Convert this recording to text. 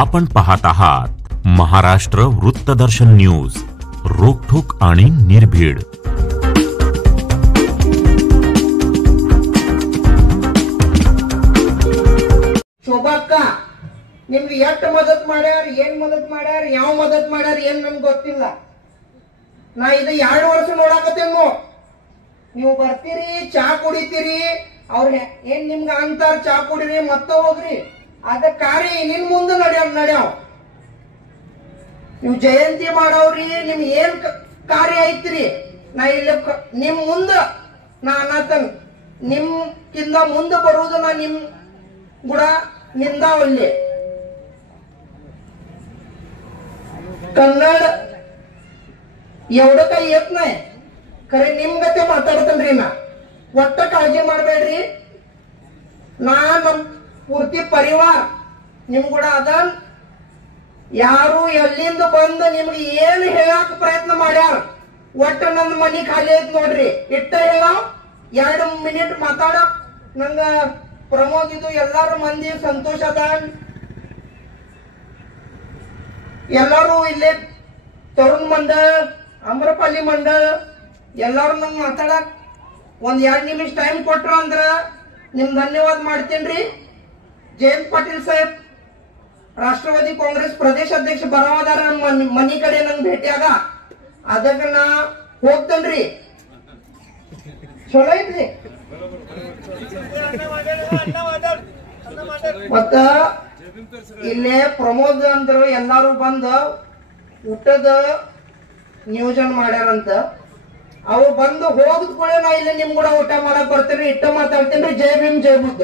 आपण पाहत आहात महाराष्ट्र वृत्तदर्शन न्यूज, रोखठोक आणि निर्भीड. ಶೋಭಕ್ಕ ನಿಮ್ಗೆ ಎಷ್ಟು ಮದತ್ ಮಾಡ್ಯಾರ, ಏನ್ ಮದತ್ ಮಾಡ್ಯಾರ, ಯಾವ ಮದತ್ ಮಾಡ್ಯಾರ ಏನ್ ನಮ್ಗೆ ಗೊತ್ತಿಲ್ಲ. ನಾ ಇದು 2 ವರ್ಷ ನೋಡಾಕತ್ತೇನು. ನೀವು ಬರ್ತೀರಿ, ಚಾ ಕುಡಿತೀರಿ, ಅವ್ರ ಏನ್ ನಿಮ್ಗ ಅಂತಾರ ಚಾ ಕುಡಿರಿ ಮತ್ತೆ ಹೋಗ್ರಿ, ಅದ ಕಾರ್ಯ ನಿನ್ ಮುಂದೆ ನಡ್ಯಾವ. ನೀವು ಜಯಂತಿ ಮಾಡವ್ರಿ, ನಿಮ್ ಏನ್ ಕಾರ್ಯ ಐತ್ರಿ, ನಾ ಇಲ್ಲಿ ನಿಮ್ ಮುಂದ ನಾ ಅನ್ನತನ್, ನಿಮ್ಕಿಂತ ಮುಂದೆ ಬರುವುದು ನಾ ನಿಮ್ गुड़ा निंदावल्ली कन्नड एवढं काही येत नाही खरे. निम्गते माताडतन्री ना, ಒಟ್ಟ ಕಾಳಜಿ ಮಾಡಬೇಡ್ರಿ. ನಮ್ ಪೂರ್ತಿ ಪರಿವಾರ ನಿಮ್ ಕೂಡ ಅದ. ಯಾರು ಎಲ್ಲಿಂದ ಬಂದು ನಿಮ್ಗೆ ಏನ್ ಹೇಳಕ್ ಪ್ರಯತ್ನ ಮಾಡ್ಯಾರ, ಒಟ್ಟ ನನ್ನ ಮನಿ ಖಾಲಿ ಐತ್ ನೋಡ್ರಿ, ಇಟ್ಟ ಹೇಳ 2 ಮಿನಿಟ್ ಮಾತಾಡ. ನಂಗ ಪ್ರಮೋದ್ ಇದು ಎಲ್ಲಾರು ಮಂದಿ ಸಂತೋಷ ಅದ. ಎಲ್ಲಾರು ಇಲ್ಲೇ ತರುಣ್ ಮಂಡಳ, ಅಮ್ರಪಾಲಿ ಮಂಡಳ ಎಲ್ಲಾರು ನಂಗೆ ಮಾತಾಡಕ್ 1-2 ನಿಮಿಷ ಟೈಮ್ ಕೊಟ್ರ ಅಂದ್ರ ನಿಮ್ ಧನ್ಯವಾದ ಮಾಡ್ತೇನ್ರಿ. ಜಯಂತ್ ಪಾಟೀಲ್ ಸಾಹೇಬ್ ರಾಷ್ಟ್ರವಾದಿ ಕಾಂಗ್ರೆಸ್ ಪ್ರದೇಶ ಅಧ್ಯಕ್ಷ ಬರವಾದಾರ ಮನಿ ಕಡೆ ನಂಗೆ ಭೇಟಿಯಾಗ, ಅದಕ್ಕೆ ನಾ ಹೋಗ್ತೇನ್ರಿ. ಚಲೋ ಐತ್ರಿ. ಮತ್ತ ಇಲ್ಲೇ ಪ್ರಮೋದ್ ಅಂದ್ರು ಎಲ್ಲಾರು ಬಂದ ಊಟದ ನಿಯೋಜನೆ ಮಾಡ್ಯಾರಂತ. ಅವು ಬಂದು ಹೋಗದ್ ಕೂಡ ನಾ ಇಲ್ಲಿ ನಿಮ್ ಕೂಡ ಊಟ ಮಾಡಕ್ ಬರ್ತೀನಿ. ಇಟ್ಟ ಮಾತಾಡ್ತೀನಿ. ಜೈ ಭೀಮ್, ಜೈ ಬುದ್ಧ.